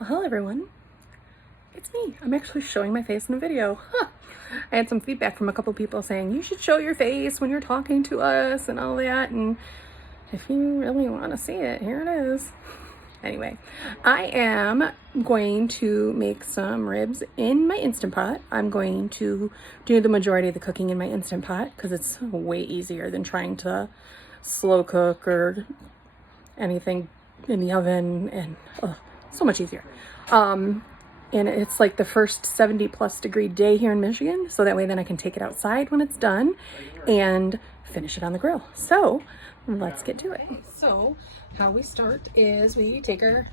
Well, hello everyone. It's me. I'm actually showing my face in a video. Huh. I had some feedback from a couple people saying you should show your face when you're talking to us and all that, and if you really want to see it, here it is. Anyway, I am going to make some ribs in my Instant Pot. I'm going to do the majority of the cooking in my Instant Pot because it's way easier than trying to slow cook or anything in the oven, and so much easier. And it's like the first 70+ degree day here in Michigan, so that way then I can take it outside when it's done and finish it on the grill. So let's get to it. So how we start is we take our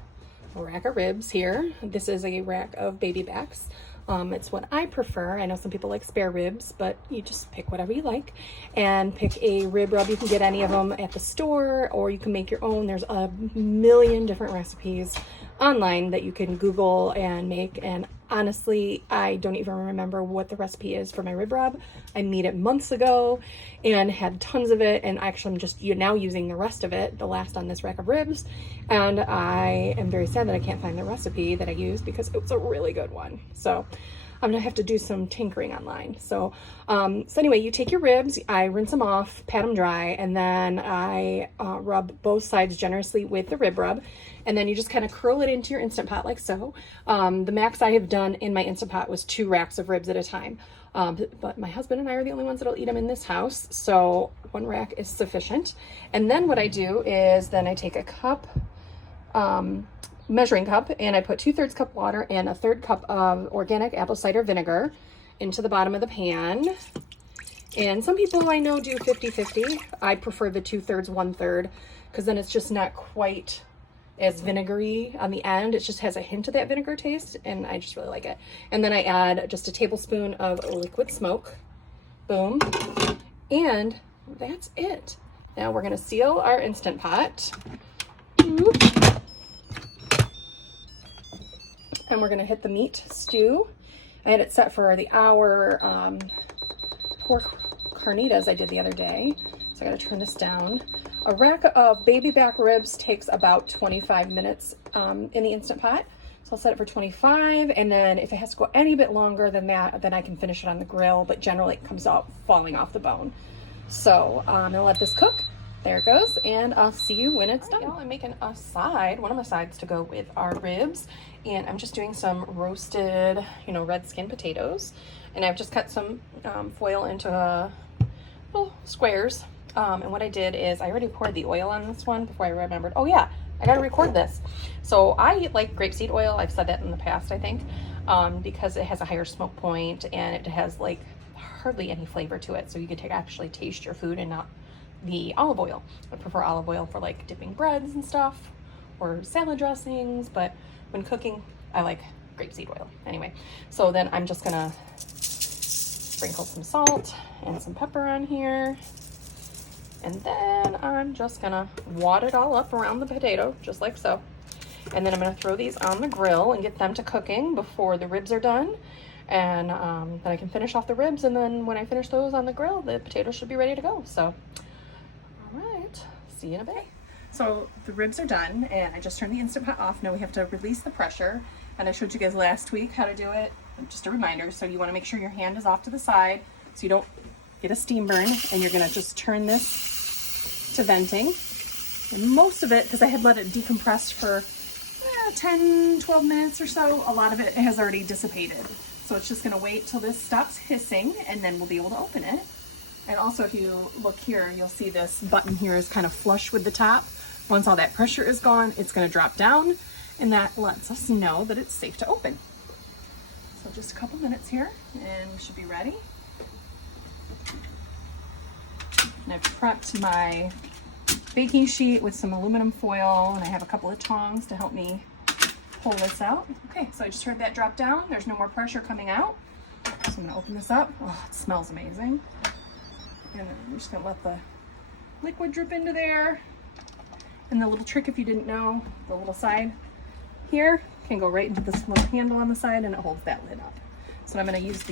rack of ribs here. This is a rack of baby backs. It's what I prefer. I know some people like spare ribs, but you just pick whatever you like and pick a rib rub. You can get any of them at the store, or you can make your own. There's a million different recipes online that you can Google and make. And honestly, I don't even remember what the recipe is for my rib rub. I made it months ago and had tons of it, and actually I'm just now using the rest of it, the last on this rack of ribs, and I am very sad that I can't find the recipe that I used because it was a really good one. So I'm gonna have to do some tinkering online. So anyway, you take your ribs, I rinse them off, pat them dry, and then I rub both sides generously with the rib rub, and then you just kind of curl it into your Instant Pot like so. The max I have done in my Instant Pot was 2 racks of ribs at a time. But my husband and I are the only ones that'll eat them in this house, so 1 rack is sufficient. And then what I do is then I take a cup, measuring cup, and I put 2/3 cup water and 1/3 cup of organic apple cider vinegar into the bottom of the pan. And some people I know do 50-50. I prefer the 2/3, 1/3, because then it's just not quite as vinegary on the end. It just has a hint of that vinegar taste, and I just really like it. And then I add just a tablespoon of liquid smoke. Boom. And that's it. Now we're gonna seal our Instant Pot. And we're gonna hit the meat stew. I had it set for the hour pork carnitas I did the other day. So I gotta turn this down. A rack of baby back ribs takes about 25 minutes in the Instant Pot. So I'll set it for 25, and then if it has to go any bit longer than that, then I can finish it on the grill, but generally it comes out falling off the bone. So I'm gonna let this cook. There it goes, and I'll see you when it's done. Y'all, I'm making a side, one of my sides to go with our ribs, and I'm just doing some roasted, red skin potatoes, and I've just cut some foil into little squares. And what I did is I already poured the oil on this one before I remembered, oh yeah, I gotta record this. So I like grapeseed oil. I've said that in the past, I think, because it has a higher smoke point and it has like hardly any flavor to it. So you could actually taste your food and not the olive oil. I prefer olive oil for like dipping breads and stuff or salad dressings, but when cooking, I like grapeseed oil. Anyway, so then I'm just gonna sprinkle some salt and some pepper on here. And then I'm just gonna wad it all up around the potato, just like so. And then I'm gonna throw these on the grill and get them to cooking before the ribs are done. And then I can finish off the ribs, and then when I finish those on the grill, the potatoes should be ready to go. So, all right, see you in a bit. So the ribs are done, and I just turned the Instant Pot off. Now we have to release the pressure. And I showed you guys last week how to do it. Just a reminder, so you wanna make sure your hand is off to the side so you don't get a steam burn, and you're gonna just turn this to venting. And most of it, because I had let it decompress for 10-12 minutes or so, a lot of it has already dissipated. So it's just gonna wait till this stops hissing, and then we'll be able to open it. And also, if you look here, you'll see this button here is kind of flush with the top. Once all that pressure is gone, it's gonna drop down, and that lets us know that it's safe to open. So just a couple minutes here, and we should be ready. And I've prepped my baking sheet with some aluminum foil, and I have a couple of tongs to help me pull this out. Okay, so I just heard that drop down. There's no more pressure coming out. So I'm gonna open this up. Oh, it smells amazing. And then I'm just gonna let the liquid drip into there. And the little trick, if you didn't know, the little side here can go right into this little handle on the side, and it holds that lid up. So I'm gonna use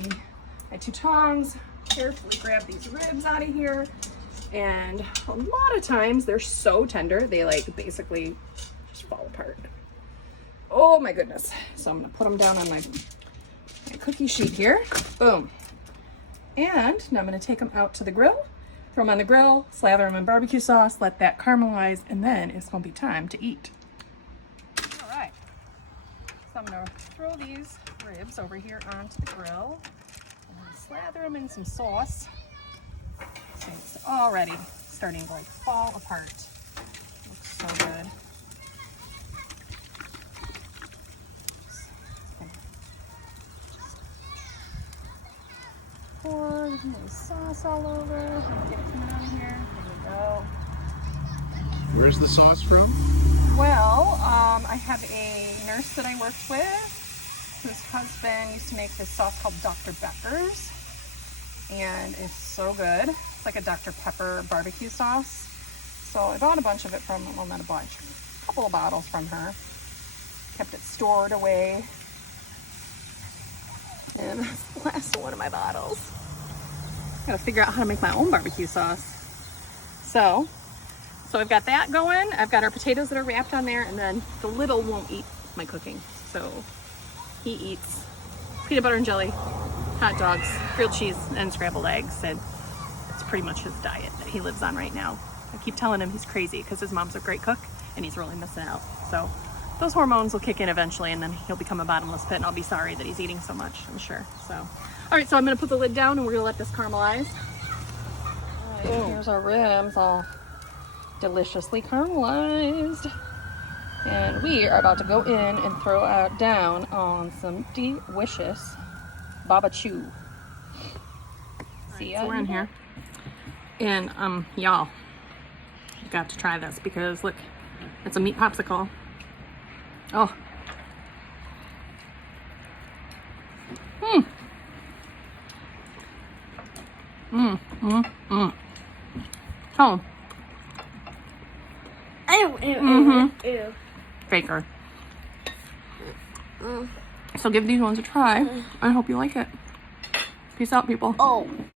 my 2 tongs, carefully grab these ribs out of here. And a lot of times they're so tender, they like basically just fall apart. Oh my goodness. So I'm gonna put them down on my cookie sheet here. Boom. And now I'm gonna take them out to the grill, throw them on the grill, slather them in barbecue sauce, let that caramelize, and then it's gonna be time to eat. All right. So I'm gonna throw these ribs over here onto the grill and slather them in some sauce. So it's already starting to like fall apart. Looks so good. Pour a little sauce all over. I'm gonna get it coming out of here. There we go. Where's the sauce from? Well, I have a nurse that I worked with whose husband used to make this sauce called Dr. Becker's, and it's so good. It's like a Dr. Pepper barbecue sauce. So I bought a bunch of it from, well, not a bunch, a couple of bottles from her. Kept it stored away. And that's the last one of my bottles. Gotta figure out how to make my own barbecue sauce. So I've got that going. I've got our potatoes that are wrapped on there, and then the little won't eat my cooking. So he eats peanut butter and jelly, hot dogs, grilled cheese, and scrambled eggs. And it's pretty much his diet that he lives on right now. I keep telling him he's crazy because his mom's a great cook and he's really missing out. So those hormones will kick in eventually, and then he'll become a bottomless pit, and I'll be sorry that he's eating so much, I'm sure. So, all right, so I'm gonna put the lid down and we're gonna let this caramelize. All right, here's our ribs all deliciously caramelized. And we are about to go in and throw out down on some delicious Baba Chew. See ya. So we're in here. And y'all, you got to try this because look, it's a meat popsicle. Oh. Oh. Ew. Faker. So give these ones a try. I hope you like it. Peace out, people. Oh.